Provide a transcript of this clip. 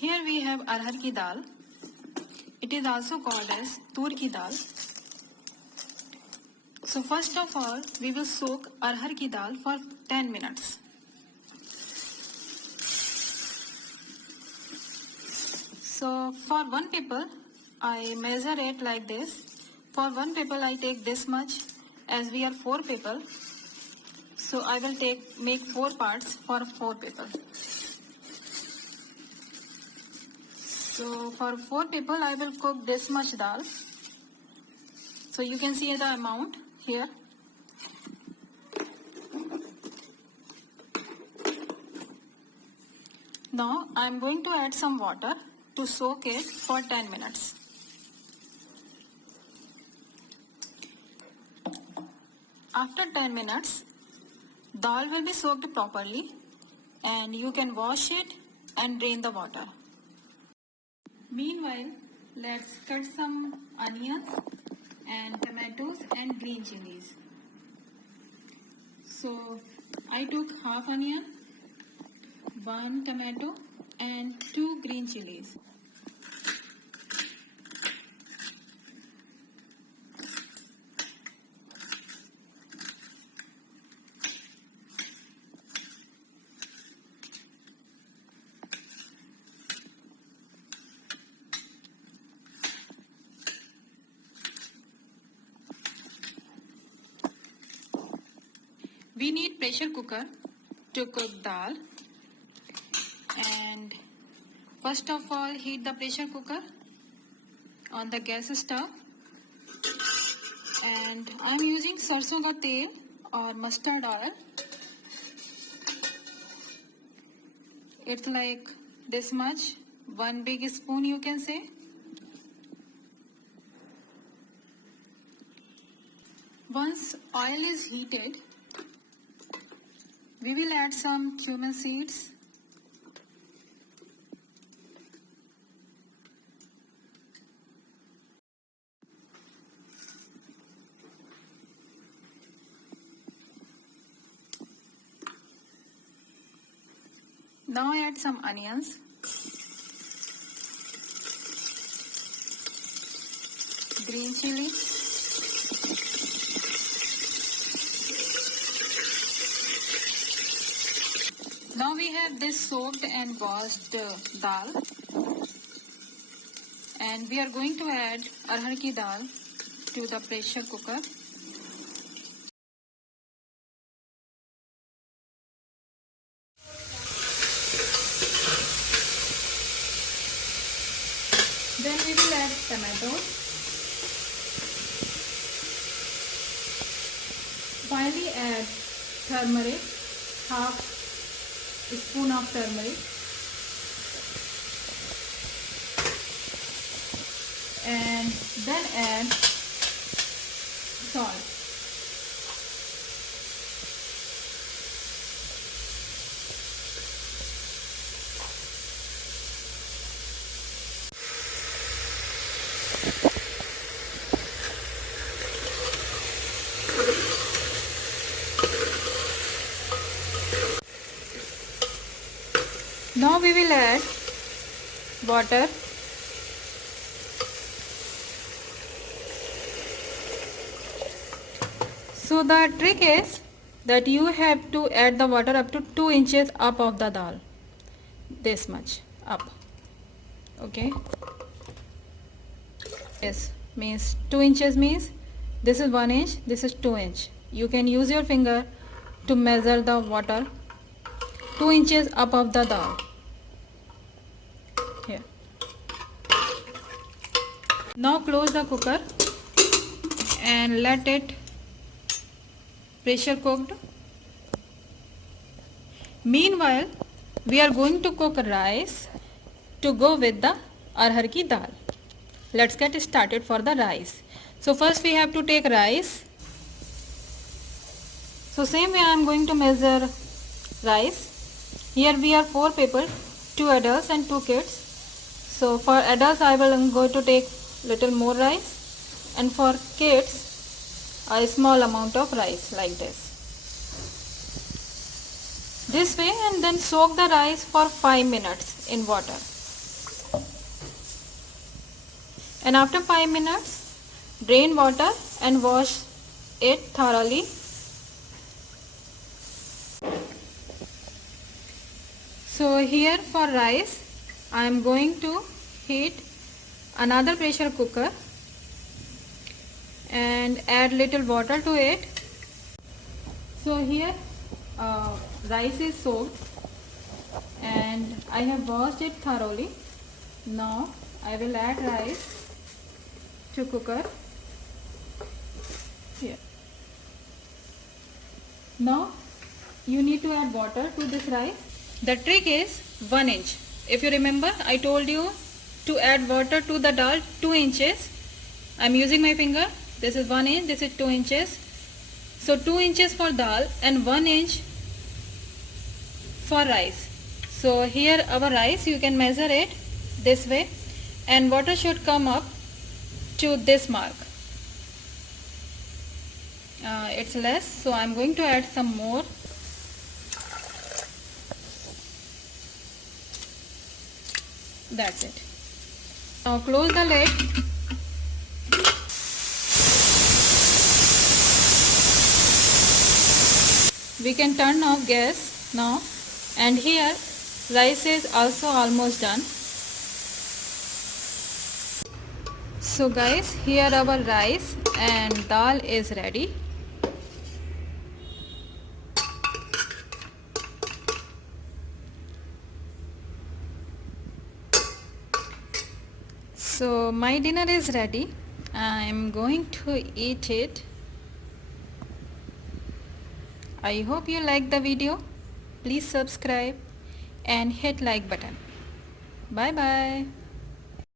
Here we have arhar ki dal. It is also called as tur ki dal. So first of all, we will soak arhar ki dal for 10 minutes. So for one people, I measure it like this. For one people, I take this much. As we are 4 people, so I will make 4 parts for 4 people. So for 4 people, I will cook this much dal. So you can see the amount here. Now I am going to add some water to soak it for 10 minutes. After 10 minutes, dal will be soaked properly and you can wash it and drain the water. Meanwhile, let's cut some onions and tomatoes and green chilies. So I took half onion, 1 tomato and 2 green chilies. We need pressure cooker to cook dal, and first of all heat the pressure cooker on the gas stove, and I am using sarson ka tel or mustard oil. It's like this much, 1 big spoon you can say. Once oil is heated, we will add some cumin seeds, now add some onions, green chili, now we have this soaked and washed dal, and we are going to add arhar ki dal to the pressure cooker. Then we will add tomatoes. Finally add turmeric, half spoon of turmeric, and then add salt. Now we will add water. So the trick is that you have to add the water up to 2 inches up of the dal. This much up. Okay. Yes, means 2 inches means this is 1 inch, this is 2 inch. You can use your finger to measure the water 2 inches up of the dal. Here. Now close the cooker and let it pressure cooked. Meanwhile, we are going to cook rice to go with the arhar ki dal. Let's get started for the rice. So first we have to take rice. So same way I am going to measure rice. Here we are 4 people, 2 adults and 2 kids. So for adults I will go to take little more rice, and for kids a small amount of rice like this way, and then soak the rice for 5 minutes in water. and after 5 minutes drain water and wash it thoroughly. So here for rice I am going to heat another pressure cooker and add little water to it. So here rice is soaked and I have washed it thoroughly. Now I will add rice to cooker here. Now you need to add water to this rice. The trick is 1 inch. If you remember, I told you to add water to the dal 2 inches. I am using my finger. This is 1 inch, this is 2 inches. So 2 inches for dal and 1 inch for rice. So here our rice, you can measure it this way, and water should come up to this mark. It's less, so I am going to add some more. That's it. Now close the lid. We can turn off gas now, and here rice is also almost done. So guys, here our rice and dal is ready. So my dinner is ready. I am going to eat it. I hope you like the video. Please subscribe and hit like button. Bye bye.